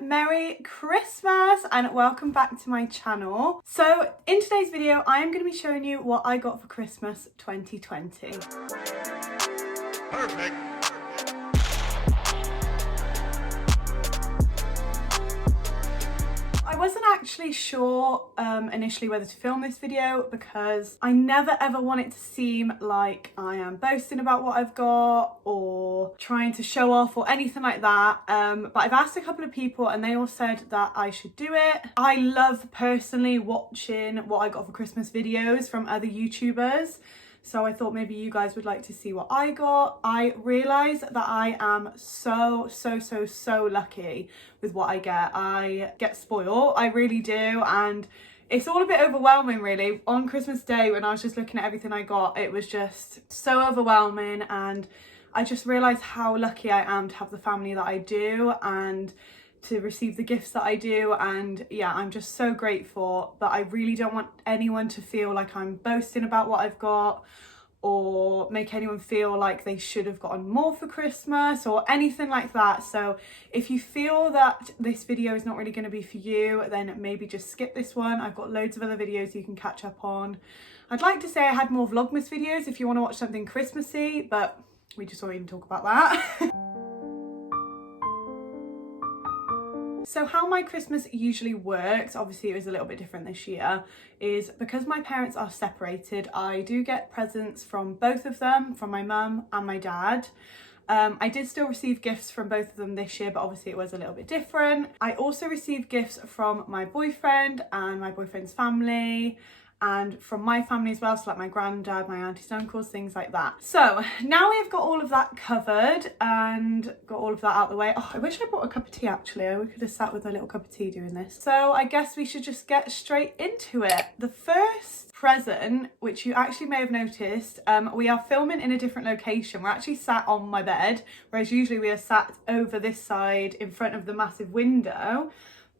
Merry Christmas and welcome back to my channel. So in today's video I am going to be showing you what I got for Christmas 2020. Perfect. I wasn't actually sure initially whether to film this video because I never ever want it to seem like I am boasting about what I've got or trying to show off or anything like that. But I've asked a couple of people and they all said that I should do it. I love personally watching what I got for Christmas videos from other YouTubers. So I thought maybe you guys would like to see what I got. I realise that I am so lucky with what I get. I get spoiled, I really do, and it's all a bit overwhelming really. On Christmas Day when I was just looking at everything I got, it was just so overwhelming, and I just realised how lucky I am to have the family that I do and to receive the gifts that I do. And yeah, I'm just so grateful, but I really don't want anyone to feel like I'm boasting about what I've got or make anyone feel like they should have gotten more for Christmas or anything like that. So if you feel that this video is not really going to be for you, then maybe just skip this one. I've got loads of other videos you can catch up on. I'd like to say I had more Vlogmas videos if you want to watch something Christmassy, but we just won't even talk about that. So how my Christmas usually works, obviously it was a little bit different this year, is because my parents are separated, I do get presents from both of them, from my mum and my dad. I did still receive gifts from both of them this year, but obviously it was a little bit different. I also received gifts from my boyfriend and my boyfriend's family, and from my family as well, so like my granddad, my aunties and uncles, things like that. So now we've got all of that covered and got all of that out of the way. Oh, I wish I brought a cup of tea actually. We could have sat with a little cup of tea doing this. So I guess we should just get straight into it. The first present, which you actually may have noticed, we are filming in a different location. We're actually sat on my bed, whereas usually we are sat over this side in front of the massive window.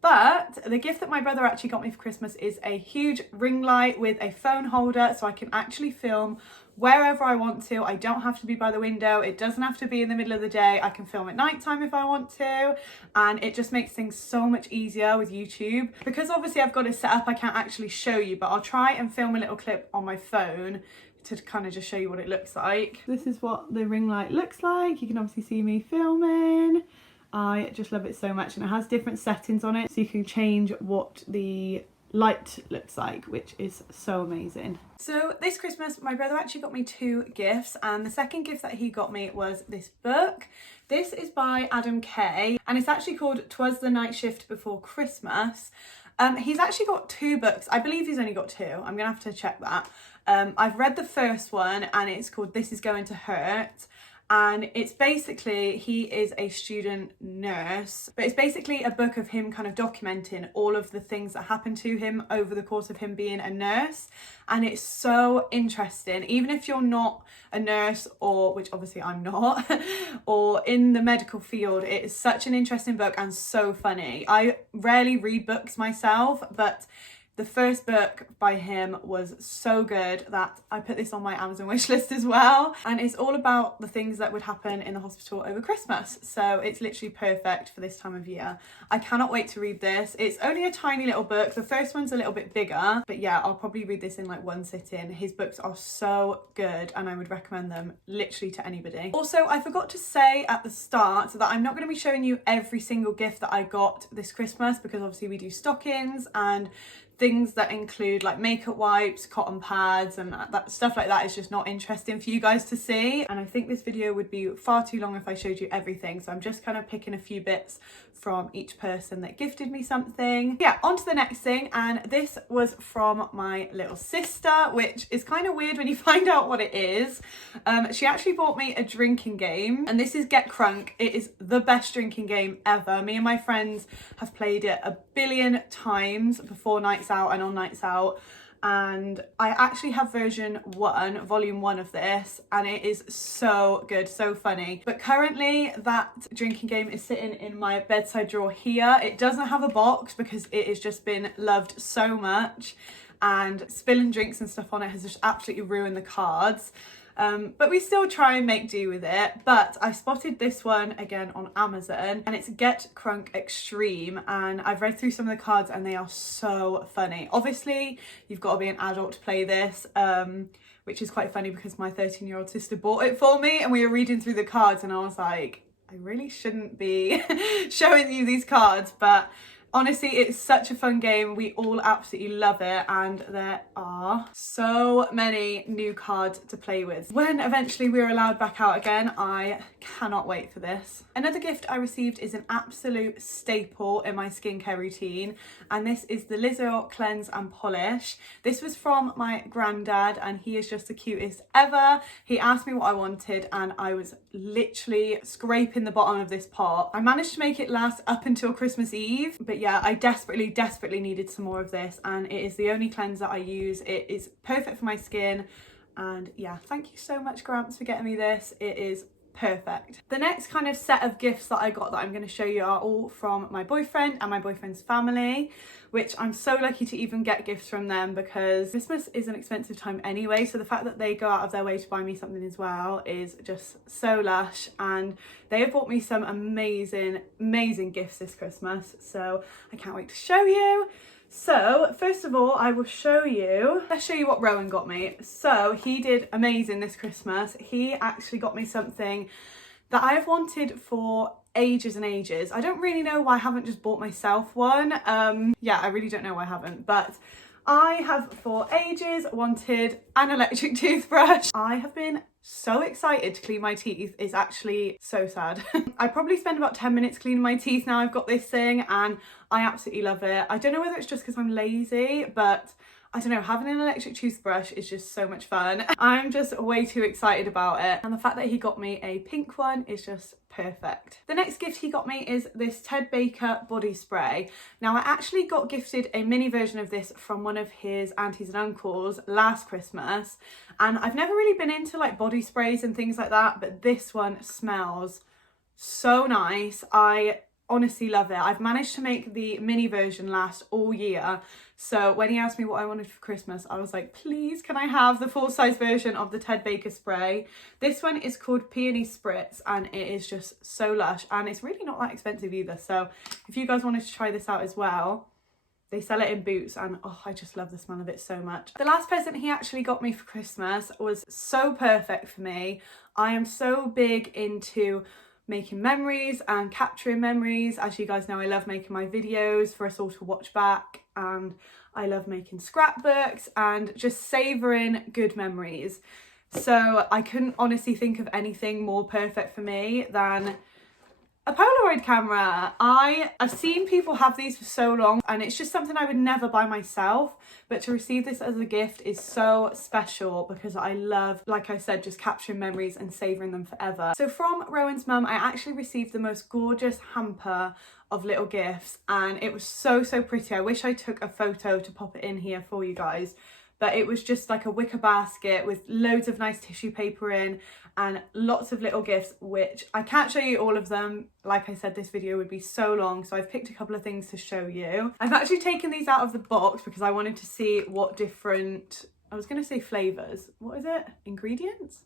But the gift that my brother actually got me for Christmas is a huge ring light with a phone holder, so I can actually film wherever I want to. I don't have to be by the window. It doesn't have to be in the middle of the day. I can film at night time if I want to, and it just makes things so much easier with YouTube. Because obviously I've got it set up, I can't actually show you, but I'll try and film a little clip on my phone to kind of just show you what it looks like. This is what the ring light looks like. You can obviously see me filming. I just love it so much, and it has different settings on it so you can change what the light looks like, which is so amazing. So this Christmas my brother actually got me two gifts, and the second gift that he got me was this book. This is by Adam Kay and it's actually called 'Twas the Night Shift Before Christmas. He's actually got two books. I believe he's only got two. I'm gonna have to check that. I've read the first one and it's called This Is Going to Hurt. And it's basically, he is a student nurse, but it's basically a book of him kind of documenting all of the things that happened to him over the course of him being a nurse. And it's so interesting, even if you're not a nurse, or which obviously I'm not, or in the medical field. It is such an interesting book and so funny. I rarely read books myself, but the first book by him was so good that I put this on my Amazon wishlist as well. And it's all about the things that would happen in the hospital over Christmas. So it's literally perfect for this time of year. I cannot wait to read this. It's only a tiny little book. The first one's a little bit bigger, but yeah, I'll probably read this in like one sitting. His books are so good and I would recommend them literally to anybody. Also, I forgot to say at the start that I'm not going to be showing you every single gift that I got this Christmas, because obviously we do stockings and things that include like makeup wipes, cotton pads, and that stuff like that is just not interesting for you guys to see. And I think this video would be far too long if I showed you everything. So I'm just kind of picking a few bits from each person that gifted me something. Yeah, on to the next thing. And this was from my little sister, which is kind of weird when you find out what it is. She actually bought me a drinking game, and this is Get Crunk. It is the best drinking game ever. Me and my friends have played it a billion times before nights out and on nights out, and I actually have volume 1 of this, and it is so good, so funny. But currently that drinking game is sitting in my bedside drawer here. It doesn't have a box because it has just been loved so much, and spilling drinks and stuff on it has just absolutely ruined the cards. but we still try and make do with it. But I spotted this one again on Amazon, and it's Get Crunk Extreme, and I've read through some of the cards and they are so funny. Obviously you've got to be an adult to play this, which is quite funny because my 13-year-old sister bought it for me, and we were reading through the cards and I was like, I really shouldn't be showing you these cards, but honestly, it's such a fun game. We all absolutely love it, and there are so many new cards to play with. When eventually we're allowed back out again, I cannot wait for this. Another gift I received is an absolute staple in my skincare routine, and this is the Lizzo Cleanse and Polish. This was from my granddad, and he is just the cutest ever. He asked me what I wanted, and I was literally scraping the bottom of this pot. I managed to make it last up until Christmas Eve, but yeah, I desperately needed some more of this, and it is the only cleanser I use. It is perfect for my skin, and yeah, thank you so much, Gramps, for getting me this. It is perfect. The next kind of set of gifts that I got that I'm going to show you are all from my boyfriend and my boyfriend's family, which I'm so lucky to even get gifts from them, because Christmas is an expensive time anyway, so the fact that they go out of their way to buy me something as well is just so lush, and they have bought me some amazing gifts this Christmas, so I can't wait to show you. So first of all, let's show you what Rowan got me. So he did amazing this Christmas. He actually got me something that I've wanted for ages and ages. I don't really know why I haven't just bought myself one. Yeah, I really don't know why I haven't, but I have for ages wanted an electric toothbrush. I have been so excited to clean my teeth. It's actually so sad. I probably spend about 10 minutes cleaning my teeth now I've got this thing, and I absolutely love it. I don't know whether it's just because I'm lazy, but I don't know, having an electric toothbrush is just so much fun. I'm just way too excited about it, and the fact that he got me a pink one is just perfect. The next gift he got me is this Ted Baker body spray. Now, I actually got gifted a mini version of this from one of his aunties and uncles last Christmas, and I've never really been into like body sprays and things like that, but this one smells so nice. I honestly love it. I've managed to make the mini version last all year, so when he asked me what I wanted for Christmas, I was like, please can I have the full-size version of the Ted Baker spray. This one is called Peony Spritz, and it is just so lush, and it's really not that expensive either, so if you guys wanted to try this out as well, they sell it in Boots, and oh, I just love the smell of it so much. The last present he actually got me for Christmas was so perfect for me. I am so big into making memories and capturing memories. As you guys know, I love making my videos for us all to watch back, and I love making scrapbooks and just savouring good memories. So I couldn't honestly think of anything more perfect for me than a Polaroid camera. I've seen people have these for so long, and it's just something I would never buy myself, but to receive this as a gift is so special because I love, like I said, just capturing memories and savouring them forever. So from Rowan's mum, I actually received the most gorgeous hamper of little gifts, and it was so pretty. I wish I took a photo to pop it in here for you guys, but it was just like a wicker basket with loads of nice tissue paper in and lots of little gifts, which I can't show you all of them. Like I said, this video would be so long, so I've picked a couple of things to show you. I've actually taken these out of the box because I wanted to see what different, I was going to say flavours. What is it? Ingredients?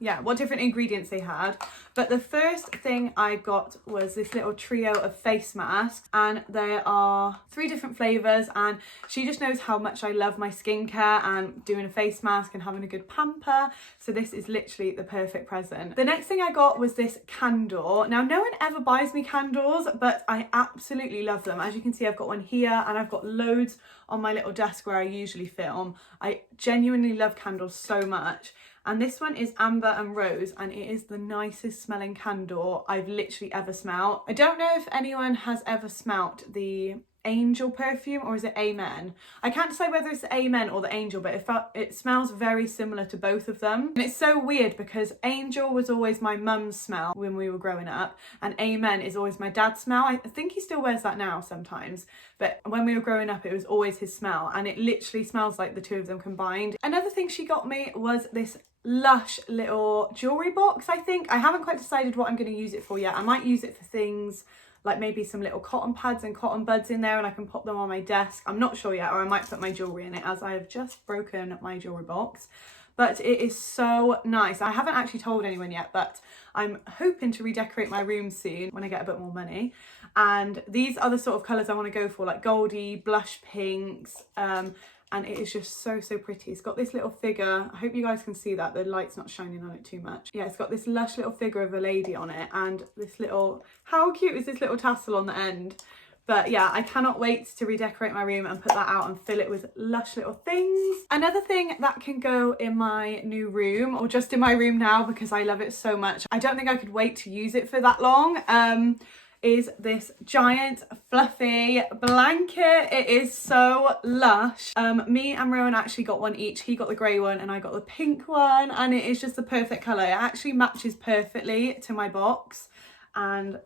Yeah, what different ingredients they had. But the first thing I got was this little trio of face masks, and there are 3 different flavours, and she just knows how much I love my skincare and doing a face mask and having a good pamper, so this is literally the perfect present. The next thing I got was this candle. Now, no one ever buys me candles, but I absolutely love them. As you can see, I've got one here, and I've got loads on my little desk where I usually film. I genuinely love candles so much. And this one is amber and rose, and it is the nicest smelling candle I've literally ever smelled. I don't know if anyone has ever smelt the Angel perfume, or is it Amen? I can't decide whether it's the Amen or the Angel, but it smells very similar to both of them. And it's so weird because Angel was always my mum's smell when we were growing up, and Amen is always my dad's smell. I think he still wears that now sometimes, but when we were growing up, it was always his smell, and it literally smells like the two of them combined. Another thing she got me was this lush little jewellery box, I think. I haven't quite decided what I'm going to use it for yet. I might use it for things like maybe some little cotton pads and cotton buds in there, and I can pop them on my desk. I'm not sure yet, or I might put my jewellery in it, as I have just broken my jewellery box. but it is so nice. I haven't actually told anyone yet, but I'm hoping to redecorate my room soon when I get a bit more money. And these are the sort of colours I want to go for, like goldy, blush pinks, and it is just so pretty. It's got this little figure. I hope you guys can see that. The light's not shining on it too much. Yeah, it's got this lush little figure of a lady on it, and this little, how cute is this little tassel on the end? But yeah, I cannot wait to redecorate my room and put that out and fill it with lush little things. Another thing that can go in my new room, or just in my room now because I love it so much, I don't think I could wait to use it for that long, is this giant fluffy blanket. It is so lush. Me and Rowan actually got one each. He got the grey one and I got the pink one, and it is just the perfect colour. It actually matches perfectly to my box, and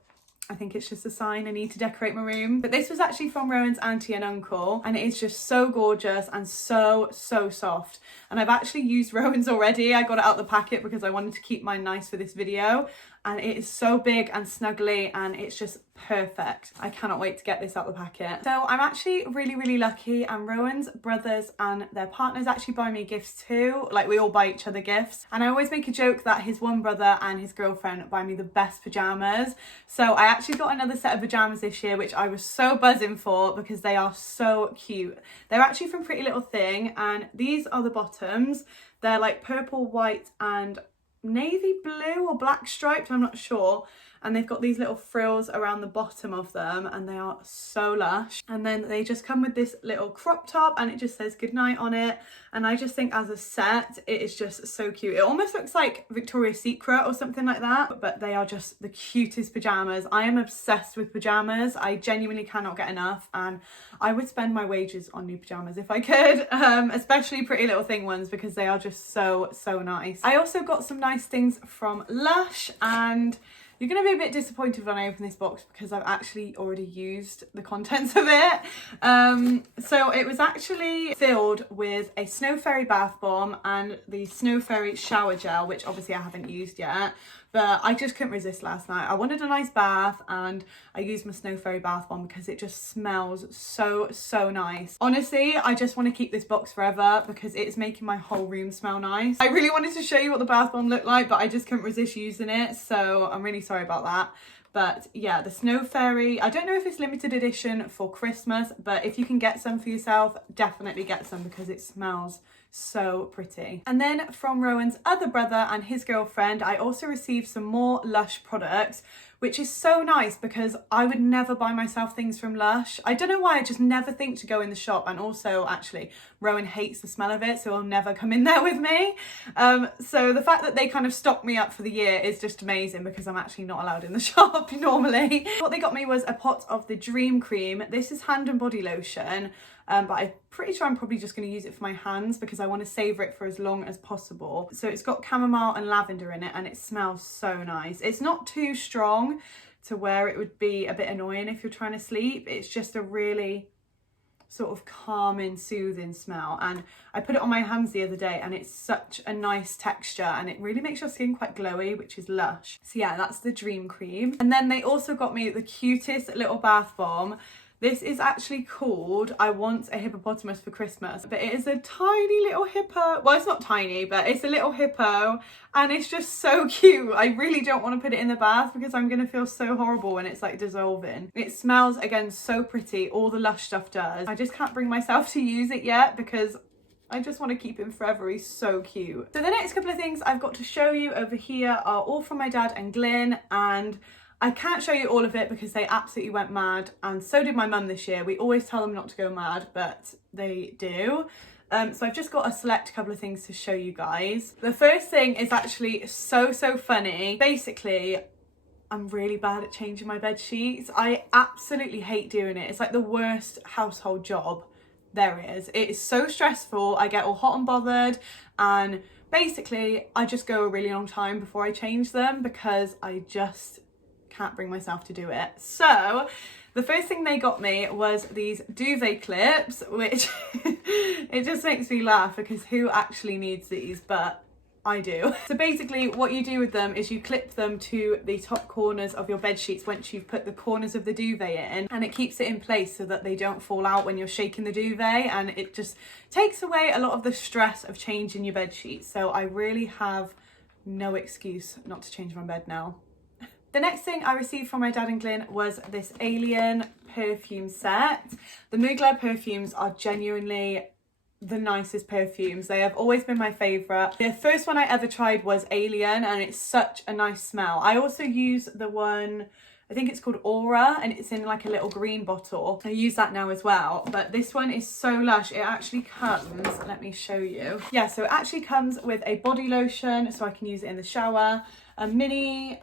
I think it's just a sign I need to decorate my room. But this was actually from Rowan's auntie and uncle, and it is just so gorgeous and so soft. And I've actually used Rowan's already. I got it out the packet because I wanted to keep mine nice for this video, and it is so big and snuggly and it's just perfect. I cannot wait to get this out the packet. So I'm actually really lucky, and Rowan's brothers and their partners actually buy me gifts too. Like, we all buy each other gifts, and I always make a joke that his one brother and his girlfriend buy me the best pajamas. So I actually got another set of pajamas this year, which I was so buzzing for because they are so cute. They're actually from Pretty Little Thing, and these are the bottoms. They're like purple, white and navy blue or black striped, I'm not sure, and they've got these little frills around the bottom of them, and they are so lush. And then they just come with this little crop top, and it just says goodnight on it, and I just think as a set it is just so cute. It almost looks like Victoria's Secret or something like that, but they are just the cutest pajamas. I am obsessed with pajamas. I genuinely cannot get enough, and I would spend my wages on new pajamas if I could, especially Pretty Little Thing ones, because they are just so nice. I also got some nice things from Lush, and you're going to be a bit disappointed when I open this box because I've actually already used the contents of it. So it was actually filled with a Snow Fairy bath bomb and the Snow Fairy shower gel, which obviously I haven't used yet. But I just couldn't resist last night. I wanted a nice bath, and I used my Snow Fairy bath bomb because it just smells so nice. Honestly, I just want to keep this box forever because it's making my whole room smell nice. I really wanted to show you what the bath bomb looked like, but I just couldn't resist using it, so I'm really sorry about that. But yeah, the Snow Fairy, I don't know if it's limited edition for Christmas, but if you can get some for yourself, definitely get some because it smells so pretty. And then from Rowan's other brother and his girlfriend, I also received some more Lush products, which is so nice because I would never buy myself things from Lush. I don't know why, I just never think to go in the shop, and also actually Rowan hates the smell of it, so he'll never come in there with me. So the fact that they kind of stocked me up for the year is just amazing because I'm actually not allowed in the shop normally. What they got me was a pot of the Dream Cream. This is hand and body lotion, but I'm pretty sure I'm probably just going to use it for my hands because I want to savour it for as long as possible. So it's got chamomile and lavender in it, and it smells so nice. It's not too strong to where it would be a bit annoying if you're trying to sleep. It's just a really sort of calming, soothing smell, and I put it on my hands the other day and it's such a nice texture, and it really makes your skin quite glowy, which is Lush. So yeah, that's the Dream Cream. And then they also got me the cutest little bath bomb. This is actually called I Want a Hippopotamus for Christmas, but it is a tiny little hippo. Well, it's not tiny, but it's a little hippo, and it's just so cute. I really don't want to put it in the bath because I'm going to feel so horrible when it's like dissolving. It smells, again, so pretty. All the Lush stuff does. I just can't bring myself to use it yet because I just want to keep him forever. He's so cute. So the next couple of things I've got to show you over here are all from my dad and Glyn, and I can't show you all of it because they absolutely went mad, and so did my mum this year. We always tell them not to go mad, but they do. So I've just got a select couple of things to show you guys. The first thing is actually so funny. Basically, I'm really bad at changing my bed sheets. I absolutely hate doing it. It's like the worst household job there is. It is so stressful. I get all hot and bothered, and basically I just go a really long time before I change them because I just can't bring myself to do it. So the first thing they got me was these duvet clips, which it just makes me laugh because who actually needs these? But I do. So basically what you do with them is you clip them to the top corners of your bed sheets once you've put the corners of the duvet in, and it keeps it in place so that they don't fall out when you're shaking the duvet, and it just takes away a lot of the stress of changing your bed sheets. So I really have no excuse not to change my bed now. The next thing I received from my dad and Glyn was this Alien perfume set. The Mugler perfumes are genuinely the nicest perfumes. They have always been my favourite. The first one I ever tried was Alien, and it's such a nice smell. I also use the one, I think it's called Aura, and it's in like a little green bottle. I use that now as well, but this one is so lush. It actually comes, let me show you. Yeah, so it actually comes with a body lotion, so I can use it in the shower, a mini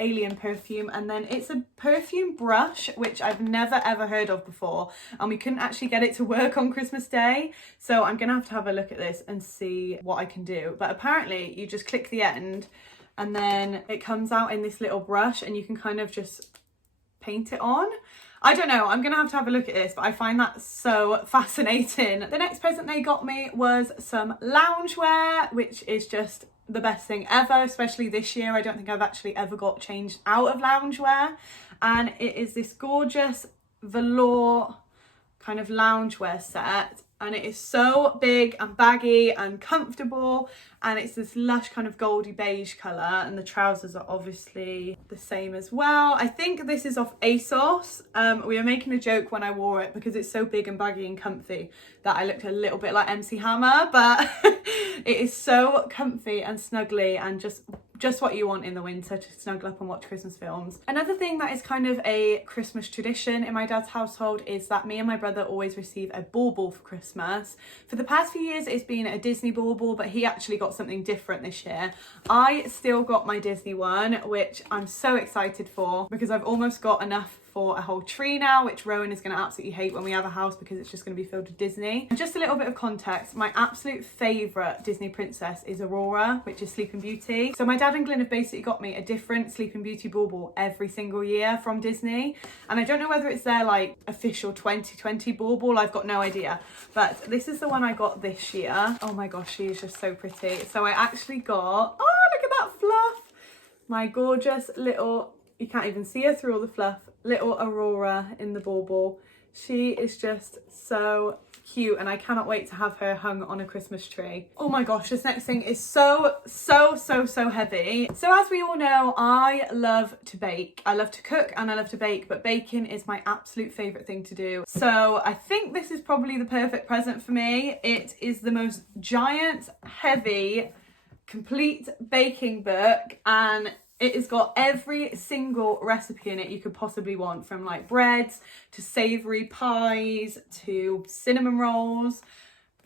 Alien perfume, and then it's a perfume brush, which I've never ever heard of before, and we couldn't actually get it to work on Christmas Day, so I'm gonna have a look at this and see what I can do. But apparently you just click the end and then it comes out in this little brush and you can kind of just paint it on. I don't know, I'm gonna have a look at this, but I find that so fascinating. The next present they got me was some loungewear, which is just the best thing ever, especially this year. I don't think I've actually ever got changed out of loungewear, and it is this gorgeous velour kind of loungewear set, and it is so big and baggy and comfortable, and it's this lush kind of goldy beige colour, and the trousers are obviously the same as well. I think this is off ASOS. We were making a joke when I wore it because it's so big and baggy and comfy that I looked a little bit like MC Hammer, but it is so comfy and snuggly and just what you want in the winter to snuggle up and watch Christmas films. Another thing that is kind of a Christmas tradition in my dad's household is that me and my brother always receive a bauble for Christmas. For the past few years it's been a Disney bauble, but he actually got something different this year. I still got my Disney one, which I'm so excited for because I've almost got enough for a whole tree now, which Rowan is going to absolutely hate when we have a house because it's just going to be filled with Disney. And just a little bit of context, my absolute favourite Disney princess is Aurora, which is Sleeping Beauty. So my dad and Glyn have basically got me a different Sleeping Beauty bauble every single year from Disney, and I don't know whether it's their like official 2020 bauble, I've got no idea, but this is the one I got this year. Oh my gosh, she is just so pretty. So I actually got, oh look at that fluff, my gorgeous little, you can't even see her through all the fluff, little Aurora in the bauble. She is just so cute, and I cannot wait to have her hung on a Christmas tree. Oh my gosh, this next thing is so heavy. So as we all know, I love to bake. I love to cook and I love to bake, but baking is my absolute favourite thing to do. So I think this is probably the perfect present for me. It is the most giant, heavy, complete baking book, and it has got every single recipe in it you could possibly want, from like breads to savoury pies to cinnamon rolls,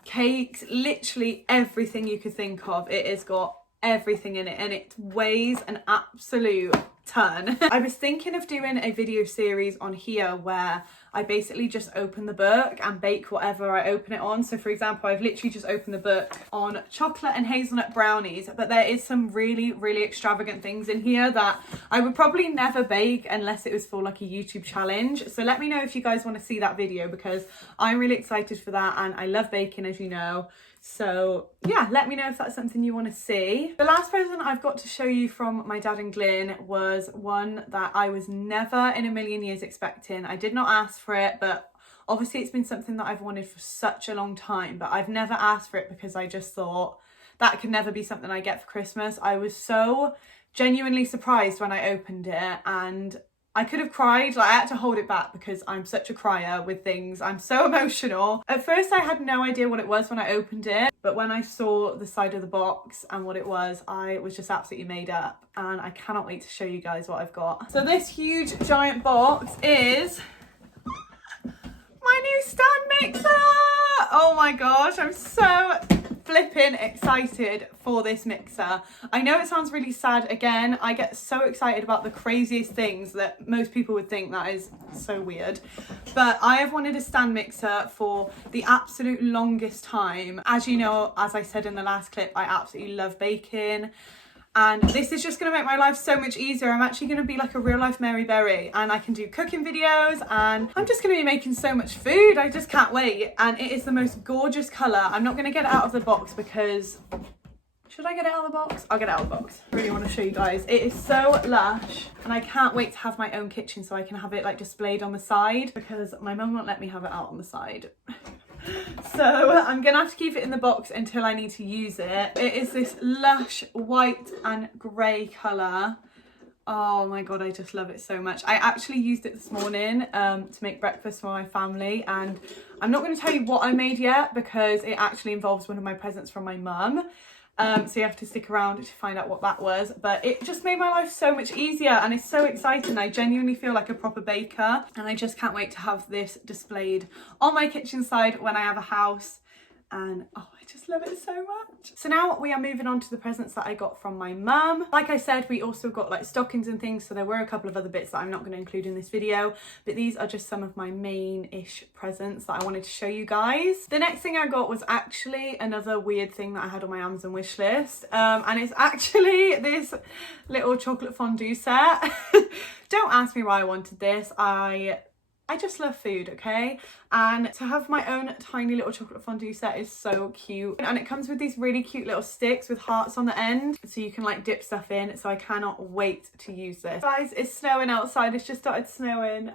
cakes, literally everything you could think of. It has got everything in it, and it weighs an absolute ton. I was thinking of doing a video series on here where I basically just open the book and bake whatever I open it on. So for example, I've literally just opened the book on chocolate and hazelnut brownies, but there is some really extravagant things in here that I would probably never bake unless it was for like a YouTube challenge. So let me know if you guys want to see that video, because I'm really excited for that, and I love baking, as you know. So yeah, let me know if that's something you want to see. The last present I've got to show you from my dad and Glyn was one that I was never in a million years expecting. I did not ask for it, but obviously it's been something that I've wanted for such a long time, but I've never asked for it because I just thought that could never be something I get for Christmas. I was so genuinely surprised when I opened it, and I could have cried. Like, I had to hold it back because I'm such a crier with things. I'm so emotional. At first I had no idea what it was when I opened it, but when I saw the side of the box and what it was, I was just absolutely made up, and I cannot wait to show you guys what I've got. So this huge giant box is my new stand mixer. Oh my gosh, I'm so flipping excited for this mixer. I know it sounds really sad. Again, I get so excited about the craziest things that most people would think that is so weird, but I have wanted a stand mixer for the absolute longest time. As you know, as I said in the last clip, I absolutely love baking, and this is just going to make my life so much easier. I'm actually going to be like a real life Mary Berry, and I can do cooking videos, and I'm just going to be making so much food. I just can't wait. And it is the most gorgeous colour. I'm not going to get it out of the box because Should I get it out of the box? I'll get it out of the box. I really want to show you guys. It is so lush and I can't wait to have my own kitchen so I can have it like displayed on the side because my mum won't let me have it out on the side. So I'm gonna have to keep it in the box until I need to use it. It is this lush white and grey colour. Oh my god, I just love it so much. I actually used it this morning to make breakfast for my family, and I'm not going to tell you what I made yet because it actually involves one of my presents from my mum. So you have to stick around to find out what that was, but it just made my life so much easier and it's so exciting. I genuinely feel like a proper baker and I just can't wait to have this displayed on my kitchen side when I have a house. And oh, I just love it so much. So now we are moving on to the presents that I got from my mum. Like I said, we also got like stockings and things, so there were a couple of other bits that I'm not going to include in this video, but these are just some of my main-ish presents that I wanted to show you guys. The next thing I got was actually another weird thing that I had on my Amazon wish list, and it's actually this little chocolate fondue set. Don't ask me why I wanted this. I just love food, okay? And to have my own tiny little chocolate fondue set is so cute. And it comes with these really cute little sticks with hearts on the end, so you can like dip stuff in. So I cannot wait to use this. Guys, it's snowing outside. It's just started snowing.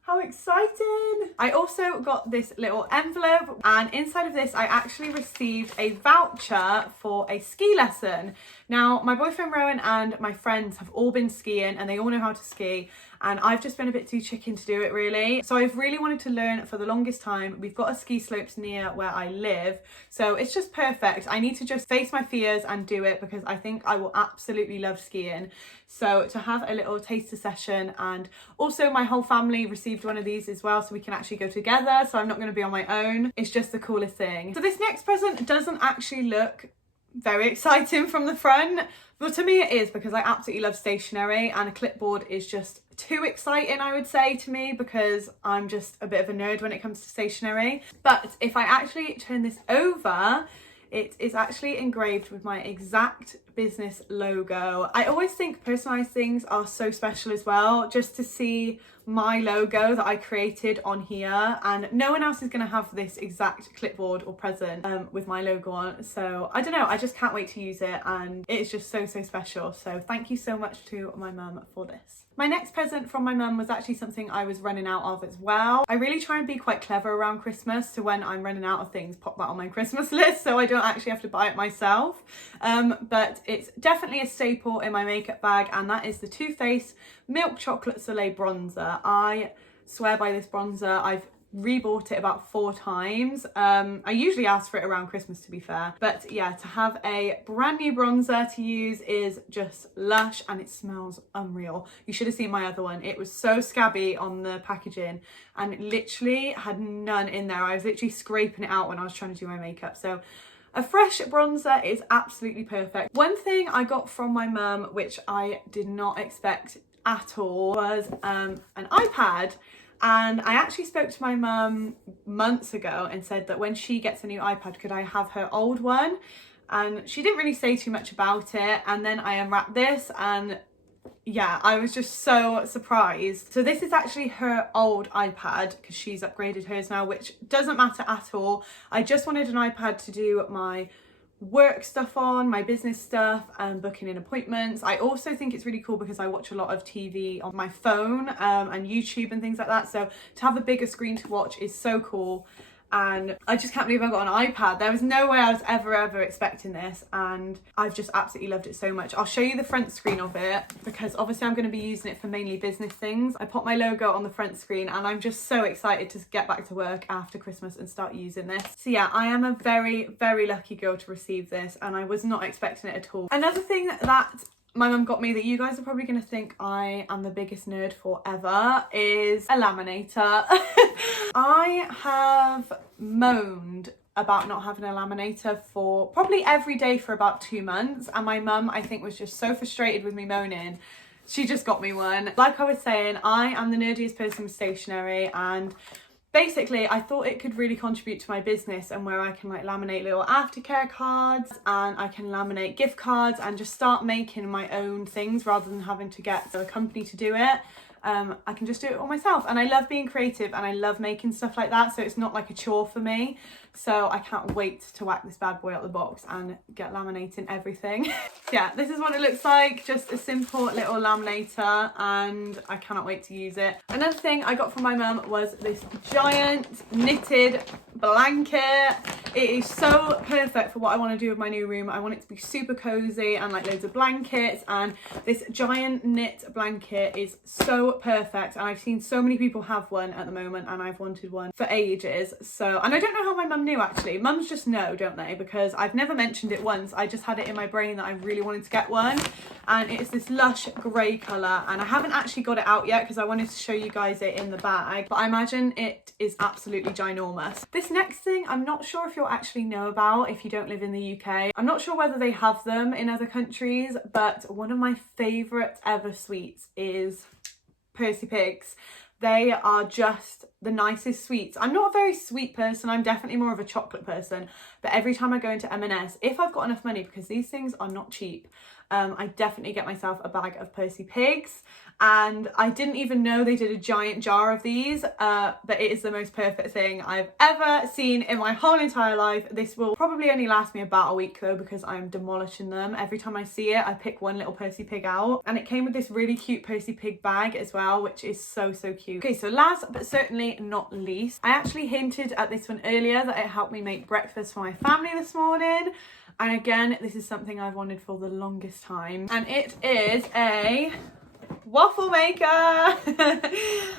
How exciting! I also got this little envelope, and inside of this I actually received a voucher for a ski lesson. Now, my boyfriend Rowan and my friends have all been skiing and they all know how to ski, and I've just been a bit too chicken to do it really. So I've really wanted to learn for the longest time. We've got a ski slopes near where I live, so it's just perfect. I need to just face my fears and do it because I think I will absolutely love skiing. So to have a little taster session, and also my whole family received one of these as well, so we can actually go together, so I'm not going to be on my own. It's just the coolest thing. So this next present doesn't actually look very exciting from the front, but to me it is because I absolutely love stationery, and a clipboard is just too exciting, I would say, to me, because I'm just a bit of a nerd when it comes to stationery. But if I actually turn this over, it is actually engraved with my exact business logo. I always think personalised things are so special as well, just to see my logo that I created on here, and no one else is going to have this exact clipboard or present with my logo on. So I don't know, I just can't wait to use it, and it's just so special. So thank you so much to my mum for this. My next present from my mum was actually something I was running out of as well. I really try and be quite clever around Christmas, so when I'm running out of things, pop that on my Christmas list so I don't actually have to buy it myself. But it's definitely a staple in my makeup bag, and that is the Too Faced Milk Chocolate Soleil bronzer. I swear by this bronzer. I've rebought it about 4 times. I usually ask for it around Christmas, to be fair, but yeah, to have a brand new bronzer to use is just lush, and it smells unreal. You should have seen my other one. It was so scabby on the packaging and it literally had none in there. I was literally scraping it out when I was trying to do my makeup. So a fresh bronzer is absolutely perfect. One thing I got from my mum, which I did not expect at all, was an iPad. And I actually spoke to my mum months ago and said that when she gets a new iPad, could I have her old one? And she didn't really say too much about it. And then I unwrapped this, and yeah, I was just so surprised. So this is actually her old iPad because she's upgraded hers now, which doesn't matter at all. I just wanted an iPad to do my work stuff on, my business stuff, and booking in appointments. I also think it's really cool because I watch a lot of TV on my phone and YouTube and things like that, so to have a bigger screen to watch is so cool. And I just can't believe I got an iPad. There was no way I was ever expecting this, and I've just absolutely loved it so much. I'll show you the front screen of it because obviously I'm going to be using it for mainly business things. I put my logo on the front screen, and I'm just so excited to get back to work after Christmas and start using this. So yeah, I am a very lucky girl to receive this, and I was not expecting it at all. Another thing that my mum got me that you guys are probably going to think I am the biggest nerd for ever is a laminator. I have moaned about not having a laminator for probably every day for about 2 months, and my mum, I think, was just so frustrated with me moaning. She just got me one. Like I was saying, I am the nerdiest person with stationery, and basically I thought it could really contribute to my business, and where I can like laminate little aftercare cards, and I can laminate gift cards and just start making my own things rather than having to get a company to do it. I can just do it all myself. And I love being creative and I love making stuff like that, so it's not like a chore for me. So I can't wait to whack this bad boy out the box and get laminating everything. Yeah, this is what it looks like, just a simple little laminator, and I cannot wait to use it. Another thing I got from my mum was this giant knitted blanket. It is so perfect for what I want to do with my new room. I want it to be super cozy and like loads of blankets, and this giant knit blanket is so perfect, and I've seen so many people have one at the moment and I've wanted one for ages. So, and I don't know how my mum knew actually. Mums just know, don't they? Because I've never mentioned it once. I just had it in my brain that I really wanted to get one, and it's this lush grey colour, and I haven't actually got it out yet because I wanted to show you guys it in the bag, but I imagine it is absolutely ginormous. This next thing I'm not sure if you'll actually know about if you don't live in the UK. I'm not sure whether they have them in other countries, but one of my favourite ever sweets is Percy Pigs. They are just the nicest sweets. I'm not a very sweet person, I'm definitely more of a chocolate person, but every time I go into M&S, if I've got enough money, because these things are not cheap, I definitely get myself a bag of Percy Pigs. And I didn't even know they did a giant jar of these, but it is the most perfect thing I've ever seen in my whole entire life. This will probably only last me about a week though, because I'm demolishing them. Every time I see it, I pick one little Percy Pig out, and it came with this really cute Percy Pig bag as well, which is so cute. Okay, so last but certainly not least, I actually hinted at this one earlier that it helped me make breakfast for my family this morning. And again, this is something I've wanted for the longest time, and it is a waffle maker.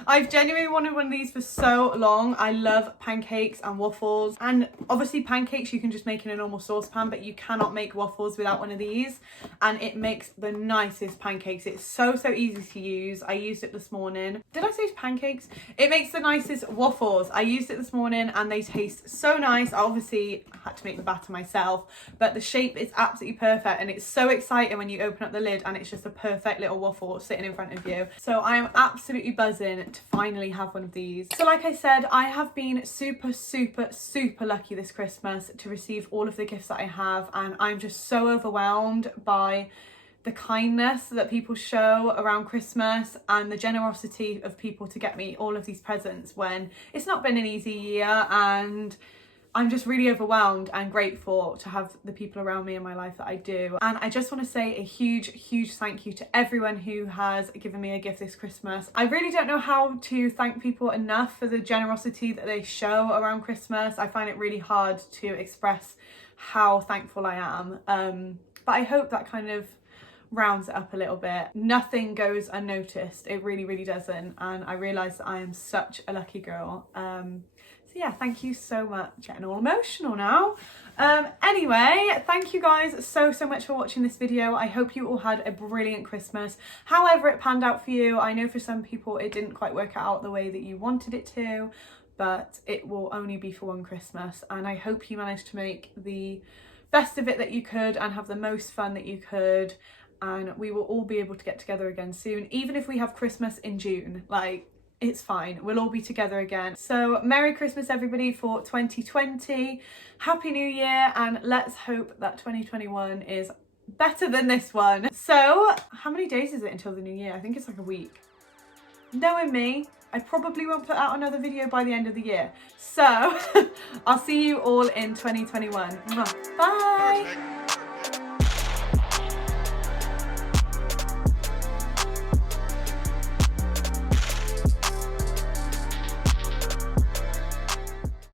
I've genuinely wanted one of these for so long. I love pancakes and waffles, and obviously pancakes you can just make in a normal saucepan, but you cannot make waffles without one of these, and it makes the nicest pancakes. It's so easy to use. I used it this morning. Did I say pancakes? It makes the nicest waffles. I used it this morning and they taste so nice. I obviously had to make the batter myself, but the shape is absolutely perfect, and it's so exciting when you open up the lid and it's just a perfect little waffle sitting in front of you. So I am absolutely buzzing to finally have one of these. So like I said, I have been super lucky this Christmas to receive all of the gifts that I have, and I'm just so overwhelmed by the kindness that people show around Christmas and the generosity of people to get me all of these presents when it's not been an easy year, and I'm just really overwhelmed and grateful to have the people around me in my life that I do. And I just want to say a huge thank you to everyone who has given me a gift this Christmas. I really don't know how to thank people enough for the generosity that they show around Christmas. I find it really hard to express how thankful I am. But I hope that kind of rounds it up a little bit. Nothing goes unnoticed. It really doesn't. And I realise that I am such a lucky girl. So yeah, thank you so much. Getting all emotional now. Anyway, thank you guys so much for watching this video. I hope you all had a brilliant Christmas, however it panned out for you. I know for some people it didn't quite work out the way that you wanted it to, but it will only be for one Christmas, and I hope you managed to make the best of it that you could and have the most fun that you could, and we will all be able to get together again soon, even if we have Christmas in June. Like, it's fine, we'll all be together again. So Merry Christmas everybody for 2020, Happy New Year, and let's hope that 2021 is better than this one. So how many days is it until the new year? I think it's like a week. Knowing me, I probably won't put out another video by the end of the year. So I'll see you all in 2021. Bye.